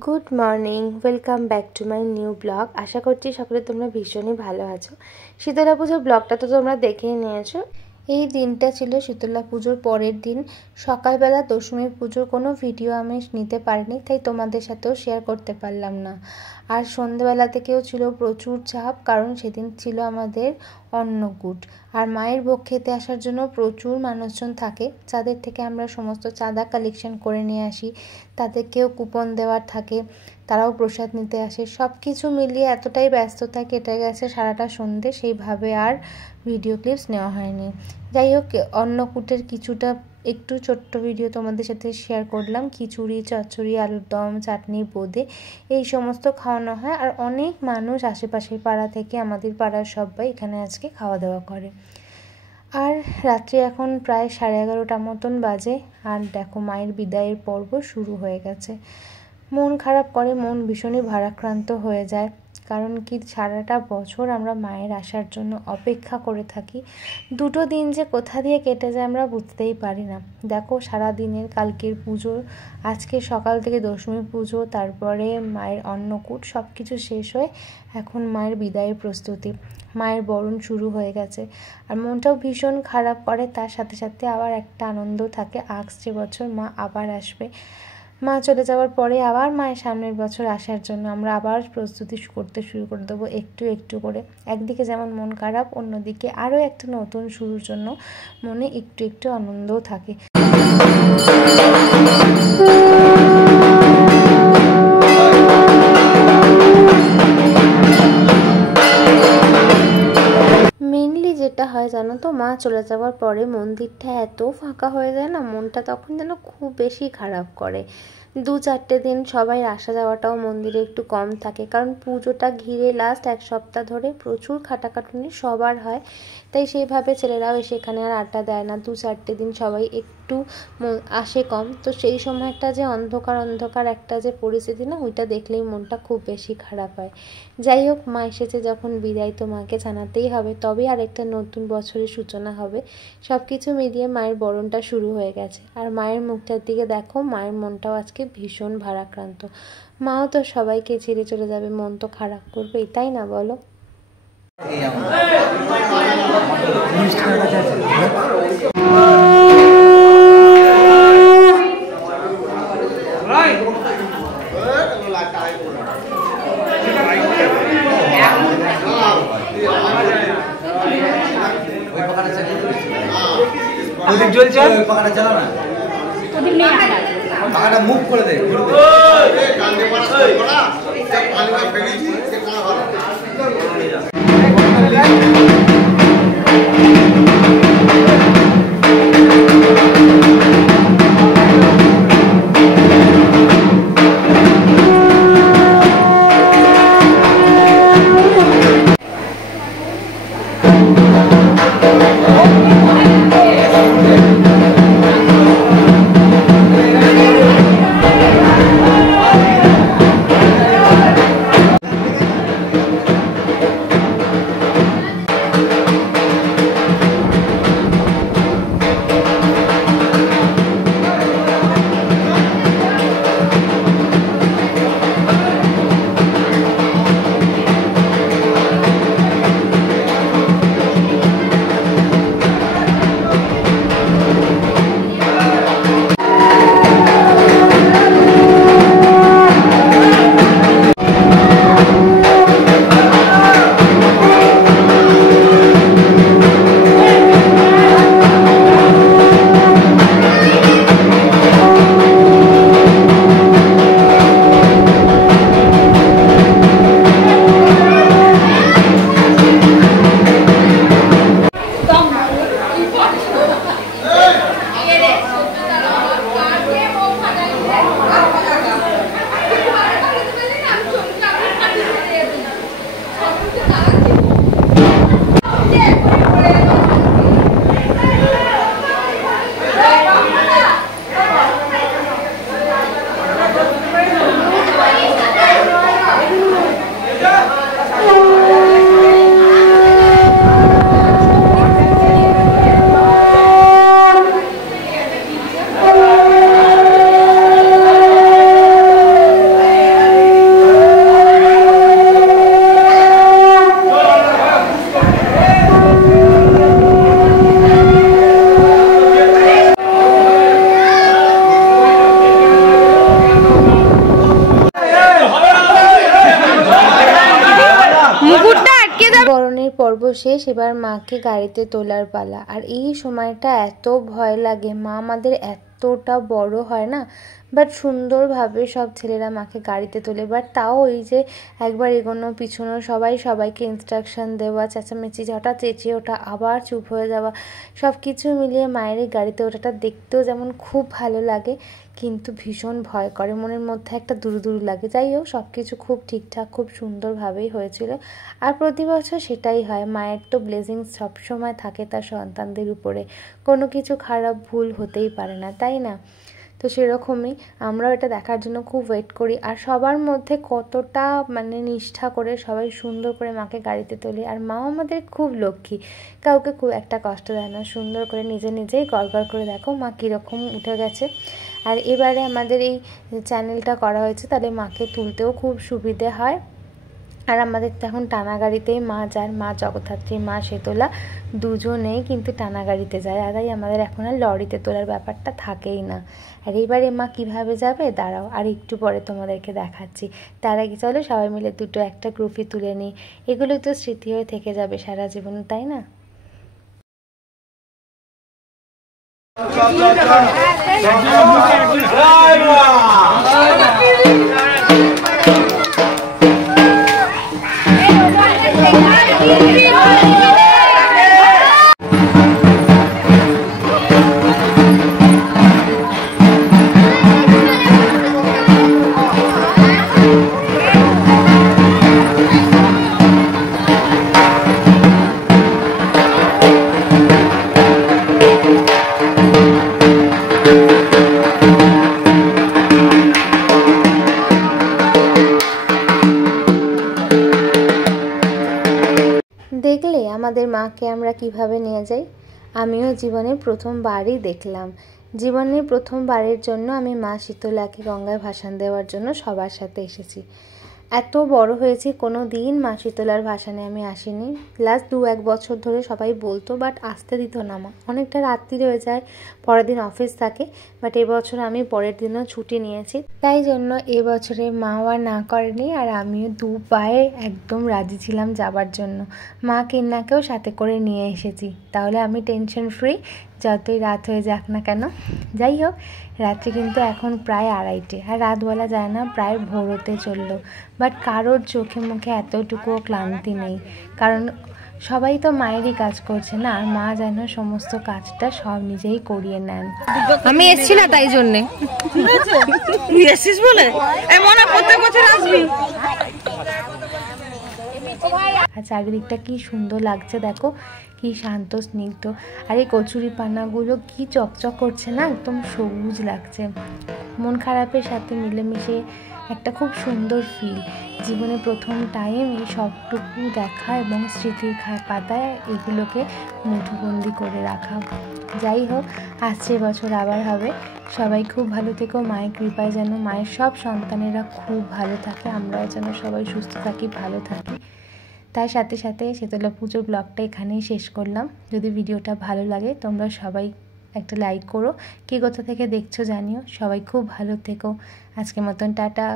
Good morning, welcome back to my new blog. আশা করছি সকলে তোমরা ভীষণই ভালো আছো। শীতলা পুজোর ব্লগটা তো তোমরা দেখেই নিয়েছো। এই দিনটা ছিল শীতলা পুজোর পরের দিন। সকালবেলা দশমীর পুজোর কোনো ভিডিও আমি নিতে পারিনি, তাই তোমাদের সাথেও শেয়ার করতে পারলাম না। আর সন্ধ্যেবেলা থেকেও ছিল প্রচুর চাপ, কারণ সেদিন ছিল আমাদের অন্নকূট। আর মায়ের ভোগ খেতে আসার জন্য প্রচুর মানুষজন থাকে, যাদের থেকে আমরা সমস্ত চাঁদা কালেকশন করে নিয়ে আসি। তাদেরকেও কুপন দেওয়ার থাকে, তারাও প্রসাদ নিতে আসে। সব কিছু মিলিয়ে এতটাই ব্যস্ততা কেটে গেছে সারাটা সন্ধে, সেইভাবে আর ভিডিও ক্লিপস নেওয়া হয়নি। যাই হোক, অন্নকূটের কিছুটা একটু ছোট্ট ভিডিও তোমাদের সাথে শেয়ার করলাম। খিচুড়ি, চচ্চড়ি, আলুর দম, চাটনি, বোঁদে এই সমস্ত খাওয়ানো হয়। আর অনেক মানুষ আশেপাশের পাড়া থেকে, আমাদের পাড়ার সবাই এখানে আজকে খাওয়া দাওয়া করে। আর রাত্রি এখন প্রায় 11:30 মতন বাজে। আর দেখো, মায়ের বিদায়ের পর্ব শুরু হয়ে গেছে। মন খারাপ করে, মন ভীষণই ভারাক্রান্ত হয়ে যায়। কারণ কি, সারাটা বছর আমরা মায়ের আসার জন্য অপেক্ষা করে থাকি। দুটো দিন যে কোথা দিয়ে কেটে যায় আমরা বুঝতেই পারি না। দেখো, সারা দিনের কালকের পুজো, আজকে সকাল থেকে দশমী পুজো, তারপরে মায়ের অন্নকূট, সব কিছু শেষ হয়ে এখন মায়ের বিদায়ের প্রস্তুতি, মায়ের বরণ শুরু হয়ে গেছে। আর মনটাও ভীষণ খারাপ করে, তার সাথে সাথে আবার একটা আনন্দ থাকে, আসছে বছর মা আবার আসবে। মা চলে যাওয়ার পরে আবার মায়ের সামনের বছর আসার জন্য আমরা আবার প্রস্তুতি করতে শুরু করে দেবো, একটু একটু করে। একদিকে যেমন মন খারাপ, অন্যদিকে আরও একটা নতুন শুরুর জন্য মনে একটু একটু আনন্দও থাকে। মেনলি যেটা হয় জানো তো, মা চলে যাওয়ার পরে মন্দিরটা এত ফাঁকা হয়ে যায় না, মনটা তখন যেন খুব বেশি খারাপ করে। 2-4 দিন সবাই আসা যাওয়াটাও মন্দিরে একটু কম থাকে, কারণ পুজোটা ঘিরে লাস্ট 1 সপ্তাহ ধরে প্রচুর খাটাখাটুনি সবার হয়। তাই সেইভাবে ছেলেরাও এসে এখানে আর আড্ডা দেয় না। 2-4 দিন সবাই একটু আসে কম। তো সেই সময়টা যে অন্ধকার অন্ধকার একটা যে পরিস্থিতি না, ওইটা দেখলেই মনটা খুব বেশি খারাপ হয়। যাই হোক, মা এসেছে যখন বিদায় তো মাকে জানাতেই হবে, তবেই আরেকটা নতুন বছরের সূচনা হবে। সব কিছু মিলিয়ে মায়ের বরণটা শুরু হয়ে গেছে। আর মায়ের মুখটার দিকে দেখো, মায়ের মনটাও আজকে ভীষণ ভারাক্রান্ত। মাও তো সবাইকে ছেড়ে চলে যাবে, মন তো খারাপ করবেই, তাই না বলো? মুখ করে দে। পর্ব শেষ, এবার মাকে গাড়িতে তোলার পালা। আর এই সময়টা এত ভয় লাগে, মা আমাদের এতটা বড় হয় না, বাট সুন্দরভাবে সব ছেলেরা মাকে গাড়িতে তোলে। বাট তাও ওই যে একবার এগোনো পিছনো সবাইকে ইনস্ট্রাকশন দেওয়া, চেঁচামেচি, হঠাৎ চেঁচিয়ে ওঠা, আবার চুপ হয়ে যাওয়া, সব কিছু মিলিয়ে মায়ের এই গাড়িতে ওঠাটা দেখতেও যেমন খুব ভালো লাগে, কিন্তু ভীষণ ভয় করে, মনের মধ্যে একটা দুরু লাগে। যাই হোক, সব কিছু খুব ঠিকঠাক খুব সুন্দরভাবেই হয়েছিল। আর প্রতি বছর সেটাই হয়, মায়ের তো ব্লেসিংস সবসময় থাকে তার সন্তানদের উপরে, কোনো কিছু খারাপ ভুল হতেই পারে না, তাই না? তো সেরকমই আমরাও এটা দেখার জন্য খুব ওয়েট করি। আর সবার মধ্যে কতটা নিষ্ঠা করে সবাই সুন্দর করে মাকে গাড়িতে তোলে। আর মাও আমাদের খুব লক্ষ্মী, কাউকে খুব একটা কষ্ট দেয় না, সুন্দর করে নিজেই গড় করে দেখো মা কীরকম উঠে গেছে। আর এবারে আমাদের এই চ্যানেলটা করা হয়েছে, তাহলে মাকে তুলতেও খুব সুবিধে হয়। আর আমাদের তো এখন টানা গাড়িতেই মা যায়, মা জগদ্ধাত্রী মা শেতলা দুজনেই কিন্তু টানা গাড়িতে যায়। আর তাই আমাদের এখন আর লরিতে তোলার ব্যাপারটা থাকেই না। আর এইবারে মা কিভাবে যাবে দাঁড়াও আর একটু পরে তোমাদেরকে দেখাচ্ছি। তার আগে চলো সবাই মিলে দুটো একটা গ্রুপই তুলে নিই, এগুলোই তো স্মৃতি হয়ে থেকে যাবে সারা জীবন, তাই না? দেখলে আমাদের মাকে আমরা কিভাবে নিয়ে যাই। আমিও জীবনে প্রথমবারই দেখলাম, জীবনের প্রথমবারের জন্য আমি মা শীতলাকে গঙ্গায় ভাসান দেওয়ার জন্য সবার সাথে এসেছি। এত বড় হয়েছি কোনো দিন মা শীতলার ভাসানে আমি আসিনি। লাস্ট 2-1 বছর ধরে সবাই বলতো, বাট আসতে দিত না মা, অনেকটা রাত্রি হয়ে যায়, পরের দিন অফিস থাকে। বাট এবছর আমি পরের দিনও ছুটি নিয়েছি, তাই জন্য এবছরে মাও আর না করেনি। আর আমিও 2 পায়ে একদম রাজি ছিলাম যাবার জন্য। মা কিন্নাকেও সাথে করে নিয়ে এসেছি, তাহলে আমি টেনশন ফ্রি, যতই রাত হয়ে যাক না কেন। যাই হোক, রাত্রি কিন্তু এখন প্রায় 2:30, আর রাত বলা যায় না, প্রায় ভোর হতে চললো। বাট কারোর চোখে মুখে এতটুকুও ক্লান্তি নেই, কারণ সবাই তো মায়েরই কাজ করছে না। আর মা যেন সমস্ত কাজটা সব নিজেই করিয়ে নেন। আমি এসছি না তাই জন্যে এসছিস বলে প্রত্যেক বছর আসবি। আর চারিদিকটা কি সুন্দর লাগছে দেখো, কি শান্ত স্নিগ্ধ। আর এই কচুরি পানাগুলো কি চকচক করছে না, একদম সবুজ লাগছে। মন খারাপের সাথে মিলেমিশে একটা খুব সুন্দর ফিল। জীবনে প্রথম টাইম এই সবটুকু দেখা এবং স্মৃতির পাতায় এগুলোকে মুঠোবন্দি করে রাখা। যাই হোক, আসছে বছর আবার হবে। সবাই খুব ভালো থেকো, মায়ের কৃপায় যেন মায়ের সব সন্তানেরা খুব ভালো থাকে, আমরাও যেন সবাই সুস্থ থাকি, ভালো থাকি। তার সাথে সাথে শীতলা পুজোর ব্লগটা এখানেই শেষ করলাম। যদি ভিডিওটা ভালো লাগে তোমরা সবাই একটা লাইক করো, কে কোথা থেকে দেখছো জানিও। সবাই খুব ভালো থেকো, আজকের মতন টাটা।